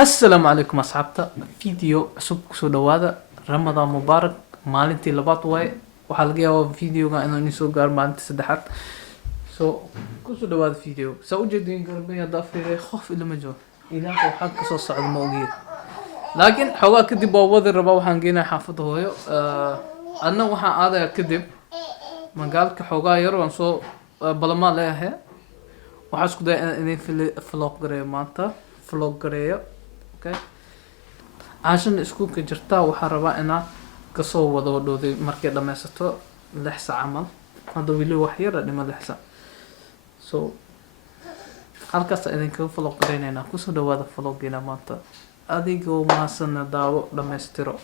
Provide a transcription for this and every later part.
السلام عليكم أصحابتا فيديو cusub kusoo dhawaada Ramadan Mubarak maalintii labaad waay waxaa laga yaabaa videoga inuu inoo soo gaaro maalintii saddexaad so kusoo dhawaada video saa u jeedin garbaya daafire qof ilama joogo ilaaha waxa ka soo socda ma ogeed laakiin xogaa kadib waa wadi rabaa waxaan geenaa xaafada hooyo anna waxaan aadaya kadib magaalka xogaa yar waan soo balama leeyahay waxaan isku dayaa inaan vlog gareeyo maanta vlog gareeyo okay عشان اسكوك جرتا waxaa rabaa inaa kasoo wado dhoodey markay dhameysato 6 saac camal hada wili wax yar dhima 6 saac so halkaas idin ka vlog gareynayna kusoo dhawaada vlogina maanta adigoo maasana daawo dhameystiro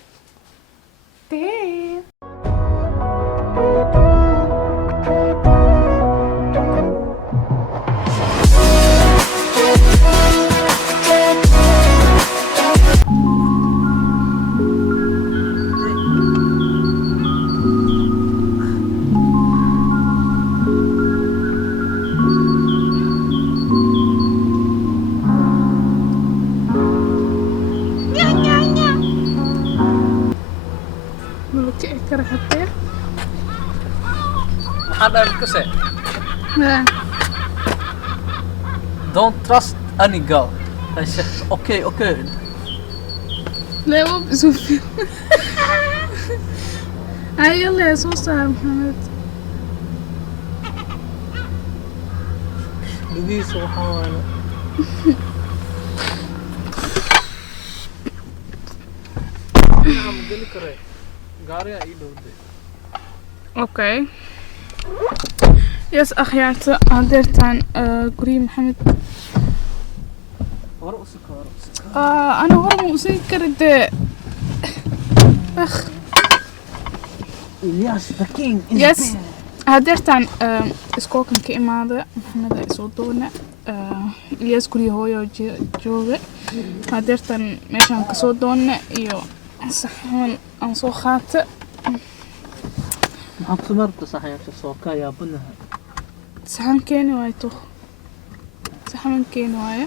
محمد كسي Don't trust any girl. Okay. لا مو بزوفي هاي يلا يا صوصة محمد لذيذ سبحان نعم قلي كري قاري ايدو اوكي يس اخياتي هدرتان قري محمد انا ورا مسوي كرد اخ الياس فكين يس هدرتان اسكوكن كإمادة محمد اي صوتونا الياس قري هويو جوغة هدرتان ميشان كسودونا ايو صحون انصو خاطئ maxaad ku marta saxayasha soo ka yaabanaha saxankeeni way to saxankeeni way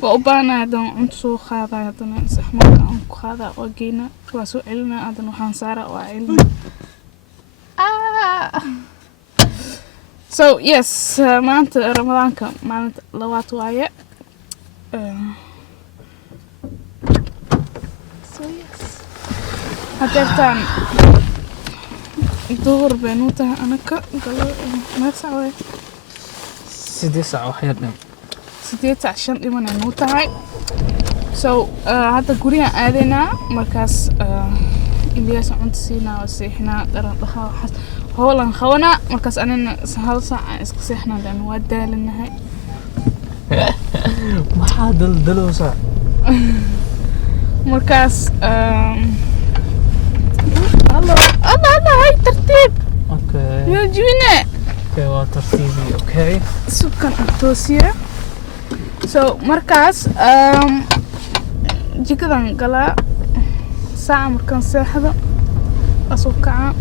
waa u baahnaa hadan cunto soo qaaday hadana saxmanka aan ku qaadaa oo geena waa soo celinaa hadan waxaan saaraa waa celin so yes maanta ramadaanka maalinta labaad waaye so yes hadeertaan دور بنوتها أنا قالوا ما سوي سيدي ساعة وحيرنا سديت عشان إيمان نوتها هاي هذا قرينا آذنا مركز إلياس عند سينا وسيحنا درن لخا حس هولا خونا مركز أنا سهل ساعة إسقسيحنا لأن ودا للنهاية ما حد دلوسا مركز الله هاي ترتيب اوكي يا جوينة اوكي وترتيبي اوكي سكان التوسية مركز جيكدان قلا ساعة مركان ساحدة أسوكعا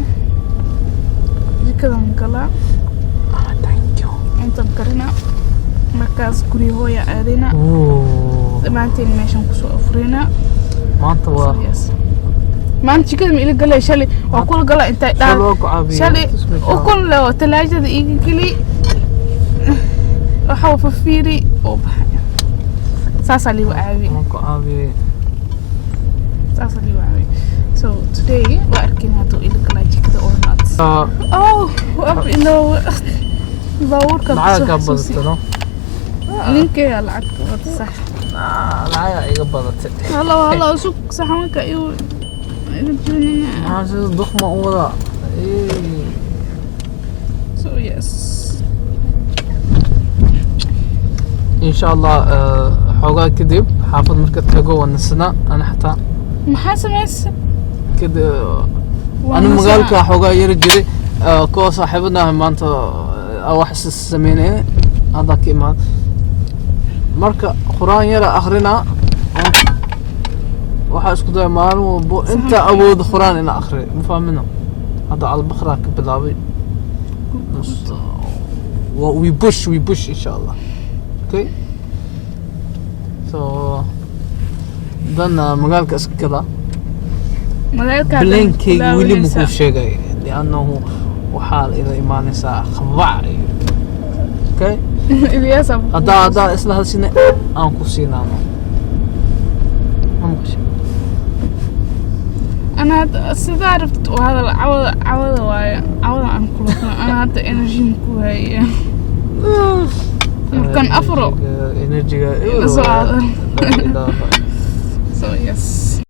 جيكدان قلا ثانك يو انت بكرنا مركز كوري هويا آدينا مانتين ميشان كسو أفرينا مانتوا ما أنت كده ميلك قال لي شالي وأقول قال أنت شالي وكل لو تلاجة يجي كلي أحاول فيري وبحاجة ساسا لي وعابي ماكو عابي ساسا لي وعابي so today وأركين هاتو إلك قال لي كده or not وأب إنه باورك معاك قبضت له لينك يا العك صح لا يا قبضت هلا سوق صحنك أيوه هذا ضخمة أولا so yes إن شاء الله حوجا كذب حافظ مركز تجوا النسنا أنا حتى محاسب بس كده أنا مقالك حوجا يرجري كو صاحبنا ما أنت أو أحس السمينة هذا كمان مركز قرآن يرى آخرنا waxaa isku day maalin walbo inta awood quraan in akhri ma fahmino hada al bakhra ka bilaabay we push inshallah okay so دنا مقالك اسكلا magaalka بلينكي ويلي مكو شيغاي لانه وحال اذا ايمانيسا خضع اوكي Ilyas هذا اسلا هالسنه انكو سينانو ممكن أنا سيدا عرفت وهذا عوض وايا عوض عن كل أنا هذا إنرجي مكوهي كان أفرو انرجي So لا so yes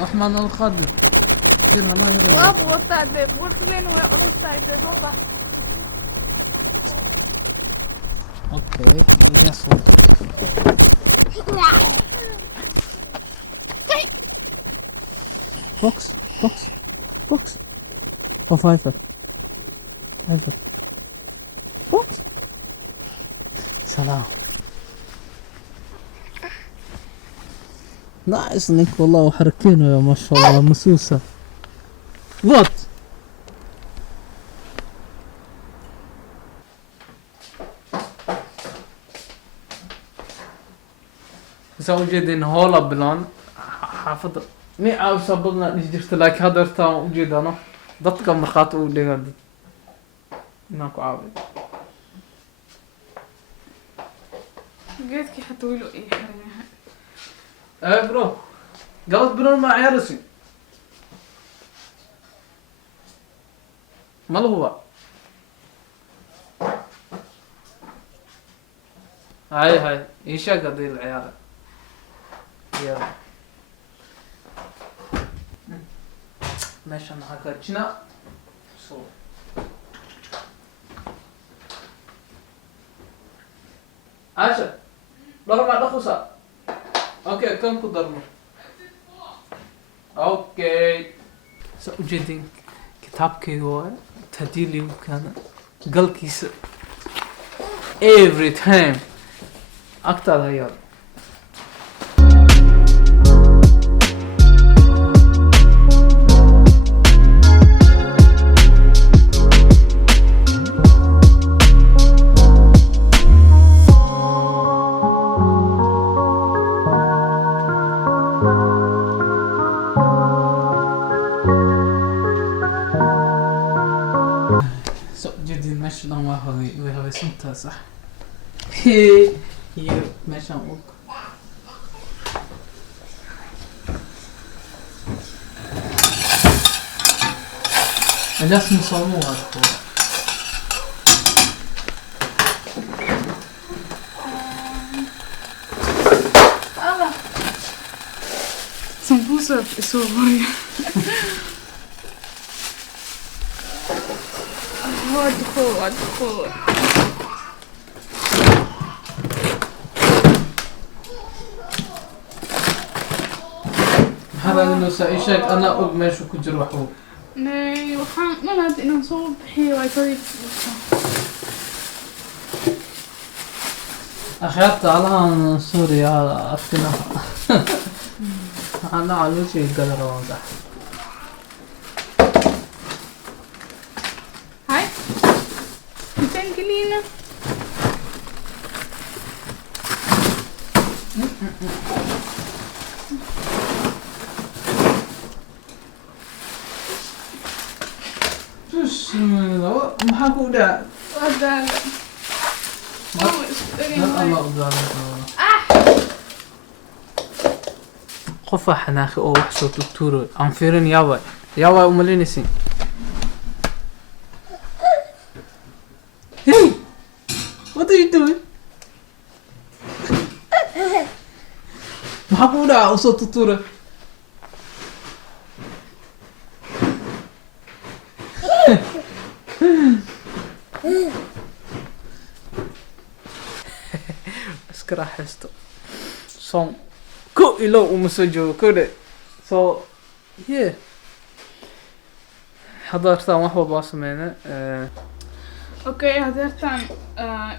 رحمن القادر كثير ما يرى أبو وطاعد بورسلين ويقولوا ستايد صوتا اوكي يا صوت بوكس بوكس بوكس او فايفر فايفر بوكس سلام نايس انك والله وحركينه يا ما شاء الله مسوسة وات سو جدين هولا بلان حافظ مي عاوز بدنا نجرت لك هذا تا وجد انا ضدك مرخات ودغد ناكو عاود جيتك حتقولوا إيه حريها ايه برو قلت برو ما عيرسي مال هو هاي ايش قضي العيال يلا ماشي انا هكا صو عاشا ضرب على خصا اوكي كم قدرنا اوكي سأجدين كتابك هو تهديلي وكان قال كيس every time اكتر هيا جدي ماشي ما هو سنتها صح هي ماشي نقول لازم نصوموها الكورة سمبوسة في صوبايا ادخل هذا انه سايشك انا اقول ماشي كجر وحو ني وحان نلاد إنه صوب بحي واي اخذت على سوريا افتنا انا على شيء قدر واضح هاي تنقلينا بسم الله ما حقودا هذا الله قدامك قفا حناخي او وحشو تطورو ام فيرن ياواي امالينيسين Hey! What are you doing? Mahakuda uso tutura. Iskara haysto. Song ko ilo umusojo kode. So yeah. حضرت واحد باص منه Okay, hadeertaan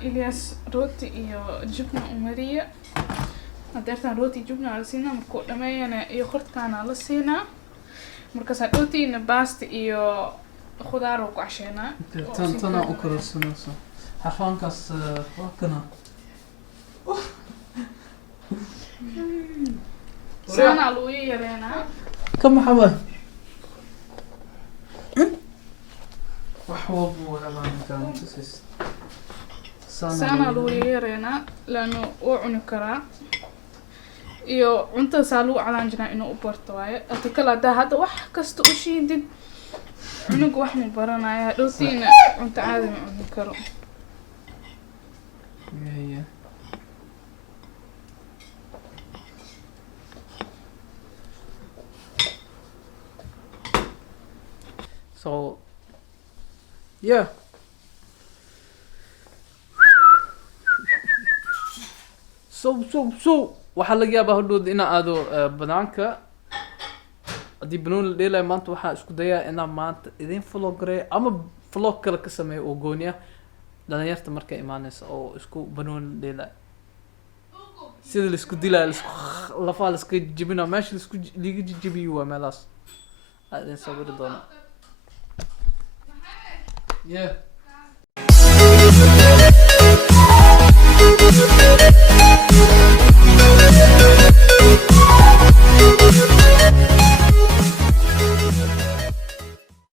Ilyas rooti iyo jubna u mariya. Hadeertaan rooti iyo jubna la siinaa markuu dhameeyana iyo qortkaana la siinaa. Markaas hadhowtiina baasta iyo khudaar oo ku casheynaa. Tana u kororsanayso. Xafaankaas waa kana. Sana loo yeereena. Kama xawaa. وحوض ولا ما كان تسس sana loo yeereena laano oo cuni karaa iyo cunta saalu calaan jina inuu u barto waaye ata kala hadda wax kasta u shiidid cunuga wax ma baranaya dhowtiina cunta caadi ma cuni karo yeah. So yeah. So waxaa laga yaabaa hodhood inaa aado banaanka haddii banooni la dheelaya maanta waxaa isku dayaa inaa maanta idin vlog gareeyo ama vlog kale ka sameeyo oo gooni ah dhalinyarta markay imaaneysa oo isku banooni la dheelaya sida laisku dilaya lafaha laiska jijibina meesha liiga jijibiyo waa meelahaas aa idin sawiri doona yeah